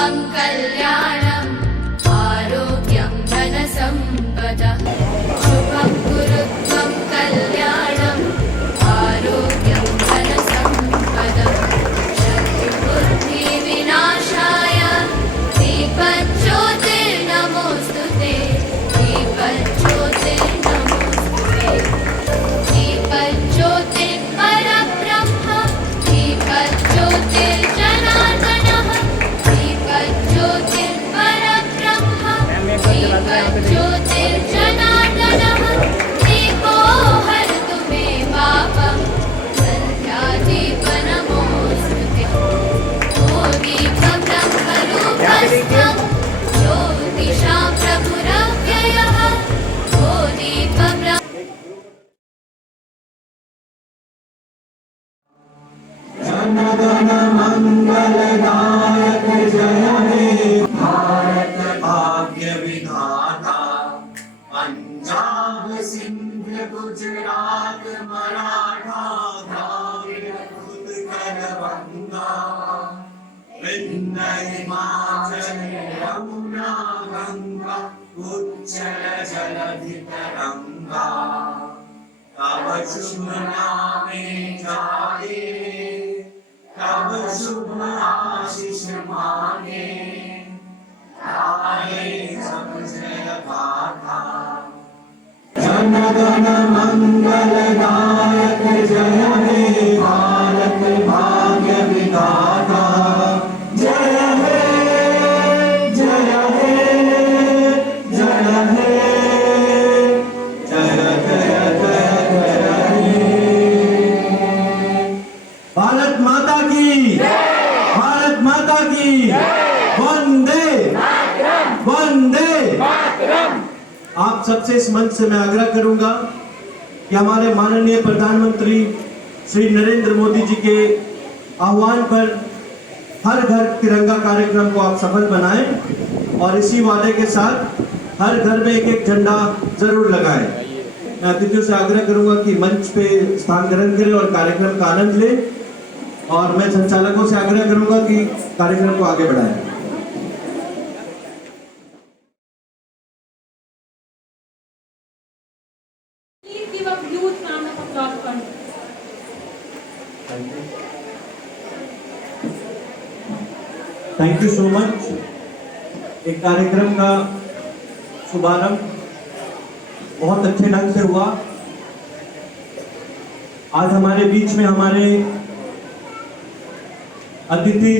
शुभं कल्याणम् आरोग्यं धनसम्पदः शुभं गुरुत्वं कल्याणम् आरोग्यं धनसम्पदः शत्रुबुद्धिविनाशाय दीपज्योतिर्नमोऽस्तुते दीपज्योतिर्नमोऽस्तुते दीपज्योतिर्परब्रह्म दीपज्योतिर्जनार्दनः दीपज्योतिर्परब्रह्म दीपज्योतिर्जनार्दनः दीपो हरतु मे पापं सन्ध्यादीपनमोऽस्तुते ओ दीपब्रह्मरूपस्थं ज्योतिषां प्रभुरव्ययः ओ दीपब्रह्म जनगण मंगलदायक जय हे भारत भाग्य विधाता पंजाब सिंध गुजरात मराठा द्राविड़ उत्कल गंगा विंध्य हिमाचल यमुना गंगा उच्चल जलधि तरंगा तब शुभ नामे जागे तब शुभ आशीष मांगे गाए सब जय गाथा जनगण मंगलदायक जय हे भारत भाग्य विधाता जय हे जय हे जय हे जय जय जय जय हे भारत माता की भारत माता की वंदे वंदे। आप सबसे इस मंच से मैं आग्रह करूंगा कि हमारे माननीय प्रधानमंत्री श्री नरेंद्र मोदी जी के आह्वान पर हर घर तिरंगा कार्यक्रम को आप सफल बनाएं और इसी वादे के साथ हर घर में एक एक झंडा जरूर लगाएं। मैं अतिथियों से आग्रह करूंगा कि मंच पे स्थान ग्रहण करें और कार्यक्रम का आनंद लें और मैं संचालकों से आग्रह करूंगा कि कार्यक्रम को आगे बढ़ाएं। Please give a huge round of applause for him. Thank you so much. एक कार्यक्रम का शुभारंभ बहुत अच्छे ढंग से हुआ। आज हमारे बीच में हमारे अतिथि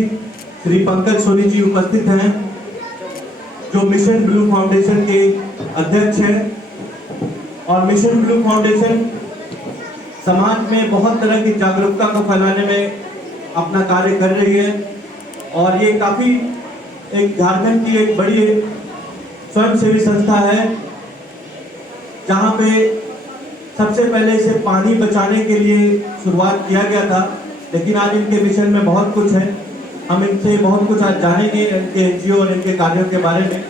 श्री पंकज सोनी जी उपस्थित हैं, जो मिशन ब्लू फाउंडेशन के अध्यक्ष हैं और मिशन ब्लू फाउंडेशन समाज में बहुत तरह की जागरूकता को फैलाने में अपना कार्य कर रही है और ये काफी एक झारखंड की एक बड़ी स्वयंसेवी संस्था है, जहां पे सबसे पहले इसे पानी बचाने के लिए शुरुआत किया गया था, लेकिन आज इनके मिशन में बहुत कुछ है। हम इनसे बहुत कुछ आज जानेंगे, इनके एनजीओ और इनके कार्यों के बारे में।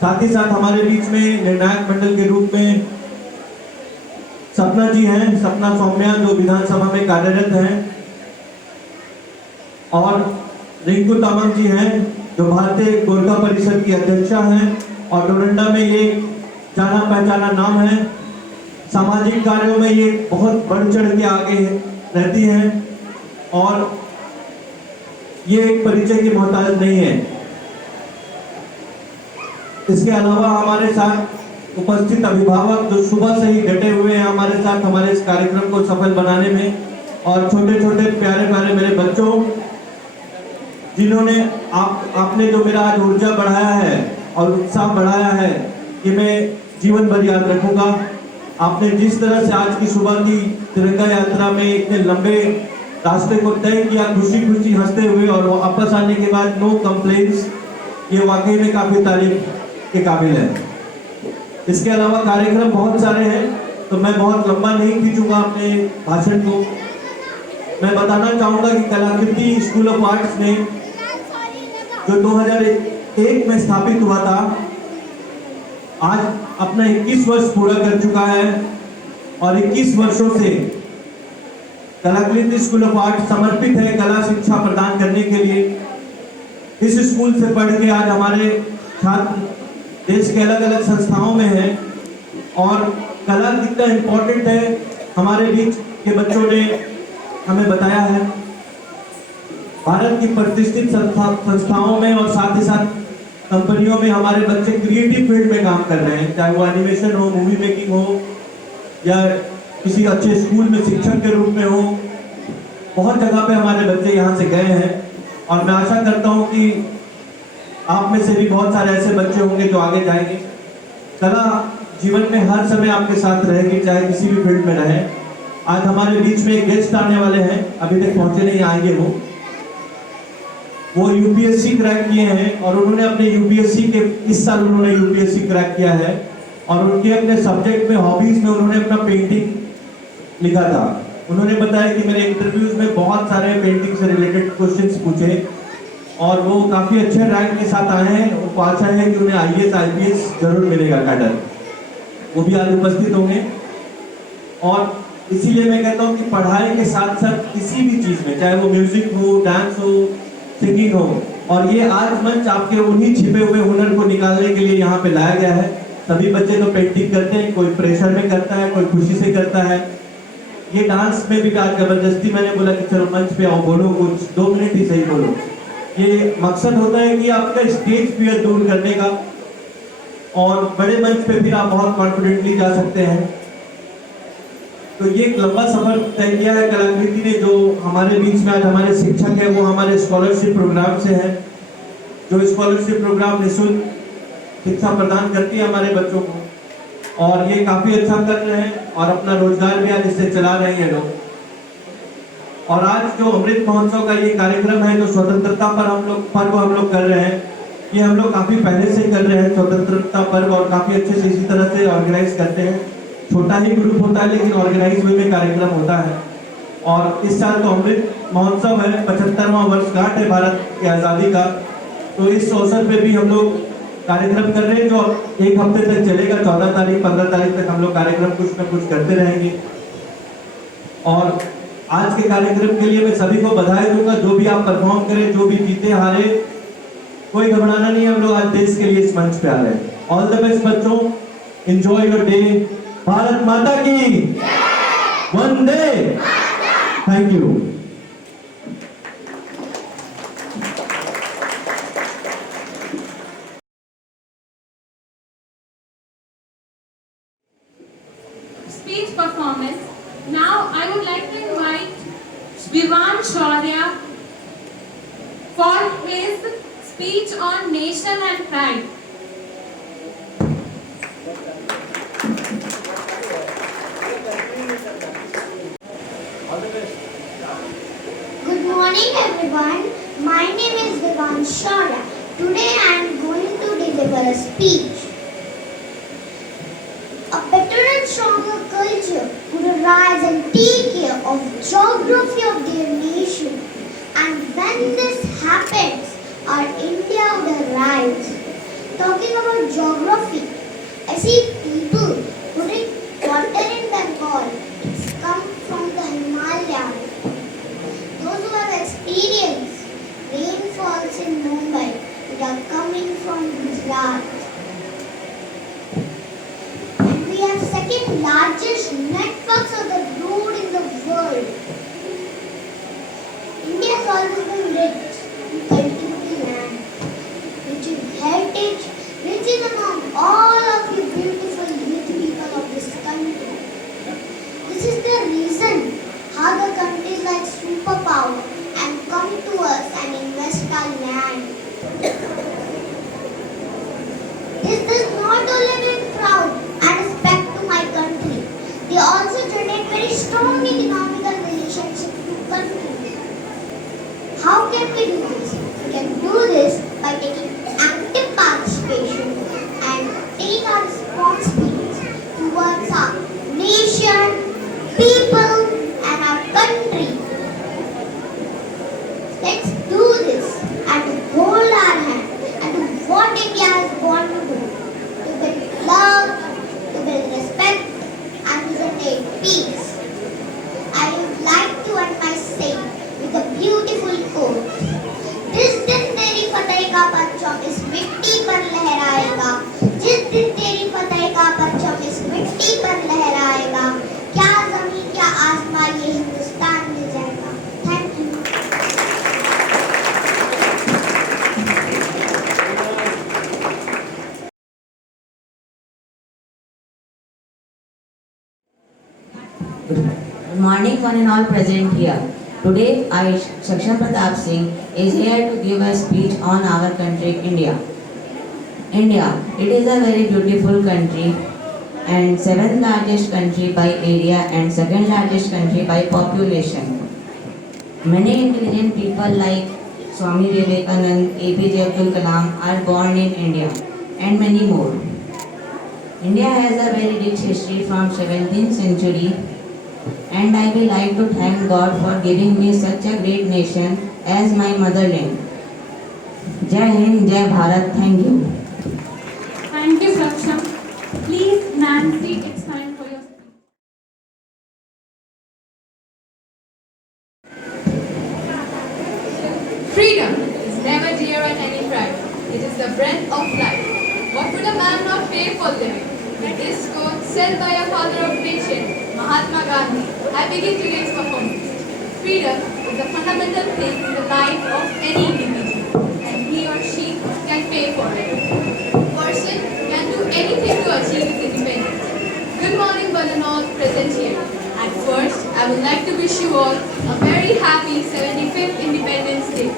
साथ ही साथ हमारे बीच में निर्णायक मंडल के रूप में सपना जी हैं, सपना सौम्या, जो विधानसभा में कार्यरत हैं, और रिंकू तामांग जी हैं, जो भारतीय गोरखा परिषद की अध्यक्षा हैं और डोरंडा में ये जाना पहचाना नाम है। सामाजिक कार्यों में ये बहुत बढ़ चढ़ के आगे रहती हैं और ये एक परिचय की मोहताज नहीं है। इसके अलावा हमारे साथ उपस्थित अभिभावक जो सुबह से ही डटे हुए हैं हमारे साथ हमारे इस कार्यक्रम को सफल बनाने में, और छोटे छोटे प्यारे प्यारे मेरे बच्चों, जिन्होंने आपने जो मेरा आज ऊर्जा बढ़ाया है और उत्साह बढ़ाया है, ये मैं जीवन भर याद रखूंगा। आपने जिस तरह से आज की सुबह की तिरंगा यात्रा में इतने लंबे रास्ते को तय किया, खुशी खुशी हंसते हुए, और वापस आने के बाद नो कंप्लेंट्स, ये वाकई में काफी तारीफ के काबिल है। इसके अलावा कार्यक्रम बहुत सारे हैं, तो मैं बहुत लंबा नहीं खींचूंगा अपने भाषण को। मैं बताना चाहूंगा कि कलाकृति स्कूल ऑफ आर्ट्स ने जो 2001 में स्थापित हुआ था, आज अपना 21 वर्ष पूरा कर चुका है और 21 वर्षों से कलाकृति स्कूल ऑफ आर्ट समर्पित है कला शिक्षा प्रदान करने के लिए। इस स्कूल से पढ़ के आज हमारे छात्र देश के अलग अलग संस्थाओं में हैं और कला कितना इम्पोर्टेंट है हमारे बीच के बच्चों ने हमें बताया है। भारत की प्रतिष्ठित संस्थाओं में और साथ ही साथ कंपनियों में हमारे बच्चे क्रिएटिव फील्ड में काम कर रहे हैं, चाहे वो एनिमेशन हो, मूवी मेकिंग हो या किसी अच्छे स्कूल में शिक्षक के रूप में हो। बहुत जगह पे हमारे बच्चे यहाँ से गए हैं और मैं आशा करता हूँ कि आप में से भी बहुत सारे ऐसे बच्चे होंगे जो आगे जाएंगे। कला जीवन में हर समय आपके साथ रहेगी, चाहे किसी भी फील्ड में रहे। आज हमारे बीच में एक गेस्ट आने वाले हैं, अभी तक पहुंचे नहीं, आएंगे वो यूपीएससी क्रैक किए हैं और उन्होंने अपने यूपीएससी के इस साल उन्होंने यूपीएससी क्रैक किया है और उनके अपने सब्जेक्ट में हॉबीज में उन्होंने अपना पेंटिंग लिखा था। उन्होंने बताया कि मेरे इंटरव्यूज में बहुत सारे पेंटिंग से रिलेटेड क्वेश्चंस पूछे और वो काफी अच्छे रैंक के साथ आए हैं। उनको आशा है कि उन्हें आईएएस आईपीएस जरूर मिलेगा कैडर, वो भी आज उपस्थित होंगे। और इसीलिए मैं कहता हूँ कि पढ़ाई के साथ साथ किसी भी चीज में, चाहे वो म्यूजिक हो, डांस हो, सिंगिंग हो, और ये आज मंच आपके उन्हीं छिपे हुए हुनर को निकालने के लिए यहाँ पे लाया गया है। सभी बच्चे तो पेंटिंग करते हैं, कोई प्रेशर में करता है, कोई खुशी से करता है। ये डांस में भी आज जबरदस्ती मैंने बोला कि चलो मंच पे आओ, बोलो कुछ, 2 मिनट ही सही बोलो। ये मकसद होता है कि आपका स्टेज फियर दूर करने का और बड़े मंच पे फिर आप बहुत कॉन्फिडेंटली जा सकते हैं। तो ये एक लंबा सफर तय किया है कलाकृति ने, जो हमारे बीच में आज हमारे शिक्षक है वो हमारे स्कॉलरशिप प्रोग्राम से है, जो स्कॉलरशिप प्रोग्राम निःशुल्क शिक्षा प्रदान करती है हमारे बच्चों को, और ये काफी अच्छा कर रहे हैं और अपना रोजगार भी आज इससे चला रहे हैं लोग। और आज जो अमृत महोत्सव का ये कार्यक्रम है, जो स्वतंत्रता पर हम लोग कर रहे हैं, ये हम लोग काफी पहले से कर रहे हैं स्वतंत्रता पर्व, और काफी अच्छे से इसी तरह से ऑर्गेनाइज करते हैं। छोटा ही ग्रुप होता है लेकिन ऑर्गेनाइज वे में कार्यक्रम होता है। और इस साल तो अमृत महोत्सव है, 75वां वर्षगांठ है भारत की आज़ादी का, तो इस अवसर पे भी हम लोग कार्यक्रम कर रहे हैं जो 1 हफ्ते तक चलेगा। 14 तारीख 15 तारीख तक हम लोग कार्यक्रम कुछ न कुछ करते रहेंगे। और आज के कार्यक्रम के लिए मैं सभी को बधाई दूंगा, जो भी आप परफॉर्म करें, जो भी जीते हारे, कोई घबराना नहीं है, हम लोग आज देश के लिए इस मंच पे आ रहे हैं। ऑल द बेस्ट बच्चों, एंजॉय योर डे। भारत माता की वंदे। Thank you. Speech performance. Now I would like to invite Vivan Shaurya for his speech on nation and pride. Good morning everyone. My name is Vivan Shaurya. Today I am going to deliver a speech. A better and stronger culture would arise and take care of geography of their nation. And when this happens, our India would arise. Talking about geography, I see people putting water in Bengal. It's come from the Himalayas. Those who have experienced rainfalls in Mumbai, they are coming from Gujarat. And we have second largest networks of the road in the world. India has always been rich in cultivated land, rich in heritage, rich in among all of you beautiful youth people of this country. This is the reason how the countries like superpower and come to us and invest our land. This does not only bring proud and respect to my country, they also generate very strong economical relationships to countries. How can we do this? We can do this by taking active participation and taking our responsibilities towards our nation, people and our country. Let's do this and hold our hand and do what India has born to do. To build love, to build respect and to generate peace. I would like to end my saying with a beautiful quote. Distant very morning, one and all present here. Today, I, Shaksha Pratap Singh, is here to give a speech on our country, India. India, it is a very beautiful country and seventh largest country by area and second largest country by population. Many intelligent people like Swami Vivekanand, APJ Abdul Kalam are born in India and many more. India has a very rich history from 17th century and I will like to thank God for giving me such a great nation as my motherland. Jai Hind, Jai Bharat, thank you. Thank you, Saksham. Please, Nancy, it's time for your speech. Freedom is never dear at any price. It is the breath of life. What would a man not pay for living? With this quote said by a father of nation, Mahatma Gandhi, I begin today's performance. Freedom is a fundamental thing in the life of any individual, and he or she can pay for it. A person can do anything to achieve his independence. Good morning, one and all present here. At first, I would like to wish you all a very happy 75th Independence Day.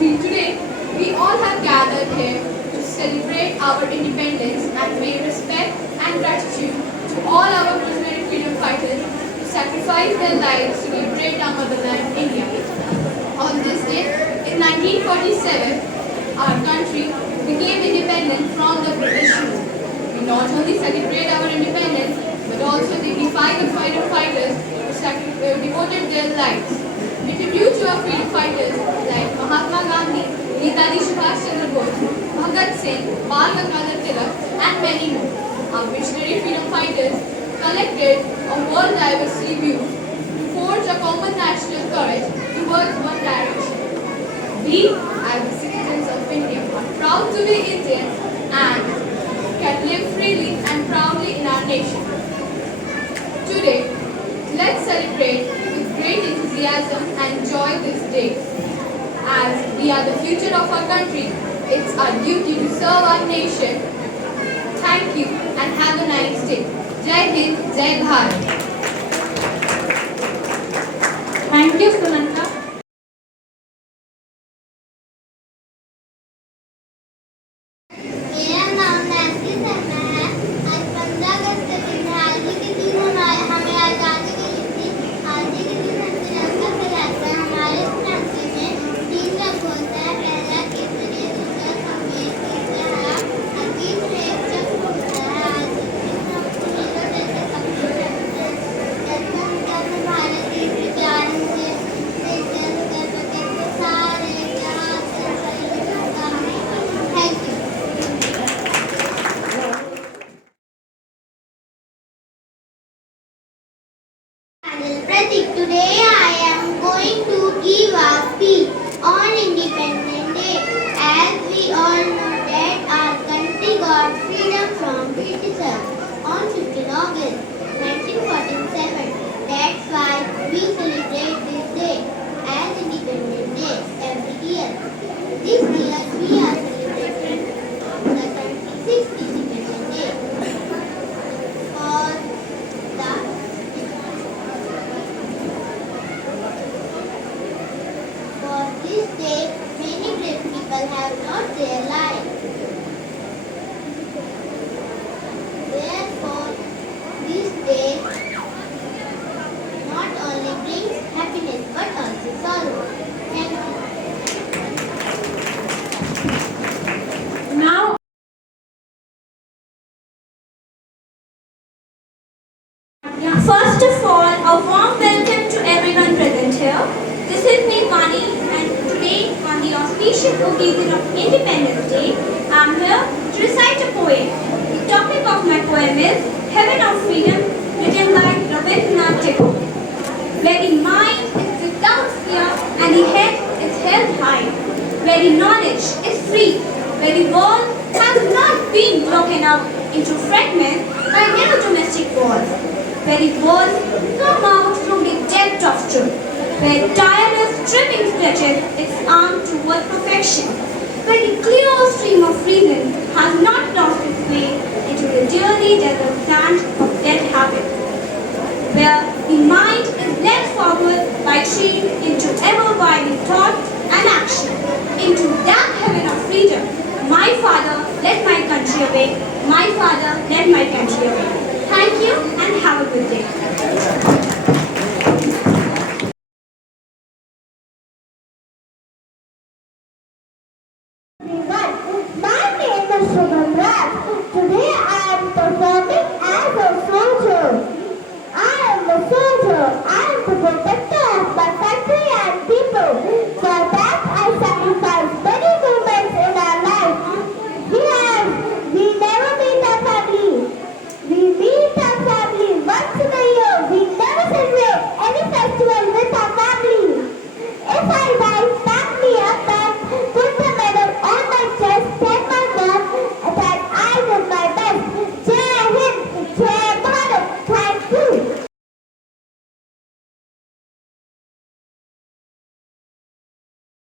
Today, we all have gathered here to celebrate our independence and pay respect and gratitude to all our visionary freedom fighters who sacrificed their lives to liberate our motherland, India. On this day, in 1947, our country became independent from the British rule. We not only celebrate our independence, but also dignify the freedom fighters who devoted their lives. We tribute to our freedom fighters like Mahatma Gandhi, Netaji Subhash Chandra Bose, Bhagat Singh, Bal Gangadhar Tilak, and many more. Our visionary freedom fighters collected a world diversity view to forge a common national courage towards one direction. We, as the citizens of India, are proud to be Indian and can live freely and proudly in our nation. Today, let's celebrate with great enthusiasm and joy this day. As we are the future of our country, it's our duty to serve our nation. Thank you and have a nice day. Jai Hind, Jai Bharat. Thank you, Sunanta. मेरा नाम नैन्सी शर्मा है। आज 15 अगस्त के दिन है। आज ही के दिन हमें आज़ादी मिली थी। आज ही के दिन हम तिरंगा फहराते हैं। हमारे इस धरती में 3 रंग होता है। पहला केसरी, दूसरा सफेद, तीसरा हरा और तीसरा एक चक्र होता है। आज के दिन हम हीरो जैसे कपड़े पहनते हैं। जैसे हम अपने भारत की प्यार से सारे यहाँ से thank you. Pratik, today I am going to give a speech on Independence Day. As we all know that our country got freedom from Britishers on 15 August 1947. That's why we celebrate this day as Independence Day every year. This year we are celebrating the 26th Independence Day. For this day, many brave people have lost their lives. Therefore, this day not only brings happiness but also sorrow. Thank you. Now, First of all, a warm welcome to everyone present here. This is me, Vani, and today, on the auspicious occasion of Independence Day, I am here to recite a poem. The topic of my poem is Heaven of Freedom, written by Rabindranath Tagore. Where the mind is without fear and the head is held high, where the knowledge is free, where the world has not been broken up into fragments by narrow domestic walls, where the words come out from the depth of truth, where tireless trimming stretches its arm toward perfection, where the clear stream of reason has not lost its way into the dearly desert sand of dead habit. where the mind is led forward by change into ever-widening thought and action, into that heaven of freedom. My father led my country away. My father led my country away. Thank you and have a good day. My name is Subhamraj.